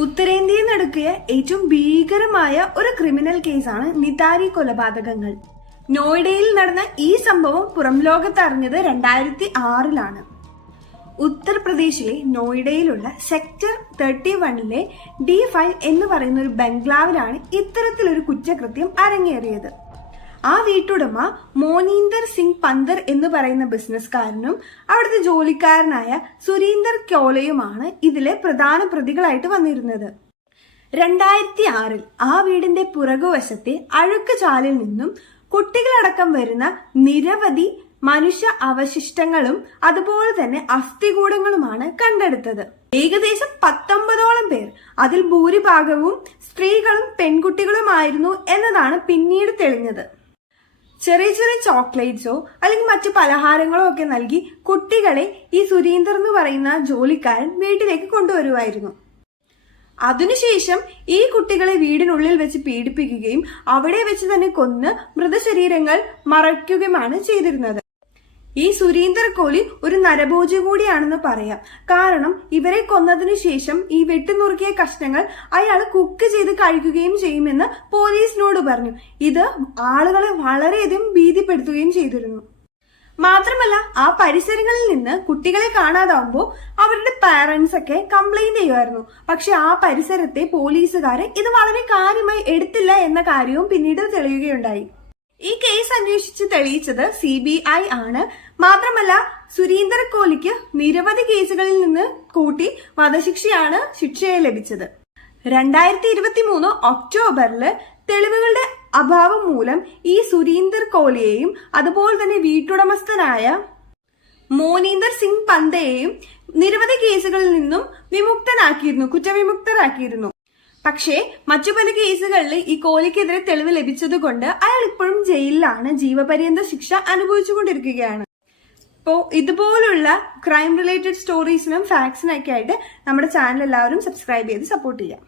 ഉത്തരേന്ത്യയിൽ നടക്കിയ ഏറ്റവും ഭീകരമായ ഒരു ക്രിമിനൽ കേസാണ് നിതാരി കൊലപാതകങ്ങൾ. നോയിഡയിൽ നടന്ന ഈ സംഭവം പുറം ലോകത്ത് അറിഞ്ഞത് 2006-ലാണ്. ഉത്തർപ്രദേശിലെ നോയിഡയിലുള്ള സെക്ടർ 31-ലെ D5 എന്ന് പറയുന്ന ഒരു ബംഗ്ലാവിലാണ് ഇത്തരത്തിലൊരു കുറ്റകൃത്യം അരങ്ങേറിയത്. ആ വീട്ടുടമ മോനീന്ദർ സിംഗ് പന്തർ എന്ന് പറയുന്ന ബിസിനസ്സുകാരനും അവിടുത്തെ ജോലിക്കാരനായ സുരീന്ദർ ക്യോലയുമാണ് ഇതിലെ പ്രധാന പ്രതികളായിട്ട് വന്നിരുന്നത്. 2006-ൽ ആ വീടിന്റെ പുറകുവശത്തെ അഴുക്ക് ചാലിൽ നിന്നും കുട്ടികളടക്കം വരുന്ന നിരവധി മനുഷ്യ അവശിഷ്ടങ്ങളും അതുപോലെ തന്നെ അസ്ഥികൂടങ്ങളുമാണ് കണ്ടെടുത്തത്. ഏകദേശം 19ഓളം പേർ, അതിൽ ഭൂരിഭാഗവും സ്ത്രീകളും പെൺകുട്ടികളുമായിരുന്നു എന്നതാണ് പിന്നീട് തെളിഞ്ഞത്. ചെറിയ ചെറിയ ചോക്ലേറ്റ്സോ അല്ലെങ്കിൽ മറ്റു പലഹാരങ്ങളോ ഒക്കെ നൽകി കുട്ടികളെ ഈ സുരീന്ദർ എന്ന് പറയുന്ന ജോലിക്കാരൻ വീട്ടിലേക്ക് കൊണ്ടുവരുമായിരുന്നു. അതിനുശേഷം ഈ കുട്ടികളെ വീടിനുള്ളിൽ വെച്ച് പീഡിപ്പിക്കുകയും അവിടെ വെച്ച് തന്നെ കൊന്ന് മൃതശരീരങ്ങൾ മറയ്ക്കുകയുമാണ് ചെയ്തിരുന്നത്. ഈ സുരീന്ദർ കോലി ഒരു നരഭോജി കൂടിയാണെന്ന് പറയാം. കാരണം ഇവരെ കൊന്നതിനു ശേഷം ഈ വെട്ടിനുറുക്കിയ കഷ്ണങ്ങൾ അയാൾ കുക്ക് ചെയ്ത് കഴിക്കുകയും ചെയ്യുമെന്ന് പോലീസിനോട് പറഞ്ഞു. ഇത് ആളുകളെ വളരെയധികം ഭീതിപ്പെടുത്തുകയും ചെയ്തിരുന്നു. മാത്രമല്ല, ആ പരിസരങ്ങളിൽ നിന്ന് കുട്ടികളെ കാണാതാവുമ്പോൾ അവരുടെ പാരന്റ്സ് ഒക്കെ കംപ്ലൈന്റ് ചെയ്യുമായിരുന്നു. പക്ഷെ ആ പരിസരത്തെ പോലീസുകാരെ ഇത് വളരെ കാര്യമായി എടുത്തില്ല എന്ന കാര്യവും പിന്നീട് തെളിയുകയുണ്ടായി. ഈ കേസ് അന്വേഷിച്ച് തെളിയിച്ചത് CBI ആണ്. മാത്രമല്ല, സുരീന്ദർ കോലിക്ക് നിരവധി കേസുകളിൽ നിന്ന് കൂട്ടി വധശിക്ഷയാണ് ശിക്ഷയെ ലഭിച്ചത്. 2023 ഒക്ടോബറിൽ തെളിവുകളുടെ അഭാവം മൂലം ഈ സുരീന്ദർ കോലിയെയും അതുപോലെ തന്നെ വീട്ടുടമസ്ഥനായ മോനീന്ദർ സിംഗ് പന്തയെയും നിരവധി കേസുകളിൽ നിന്നും കുറ്റവിമുക്തരാക്കിയിരുന്നു. പക്ഷേ മറ്റു പല കേസുകളിൽ ഈ കോലിക്കെതിരെ തെളിവ് ലഭിച്ചതുകൊണ്ട് അയാൾ ഇപ്പോഴും ജയിലിലാണ്. ജീവപര്യന്ത ശിക്ഷ അനുഭവിച്ചുകൊണ്ടിരിക്കുകയാണ്. ഇപ്പോൾ ഇതുപോലുള്ള ക്രൈം റിലേറ്റഡ് സ്റ്റോറീസിനും ഫാക്ട്സിനൊക്കെ ആയിട്ട് നമ്മുടെ ചാനൽ എല്ലാവരും സബ്സ്ക്രൈബ് ചെയ്ത് സപ്പോർട്ട് ചെയ്യാം.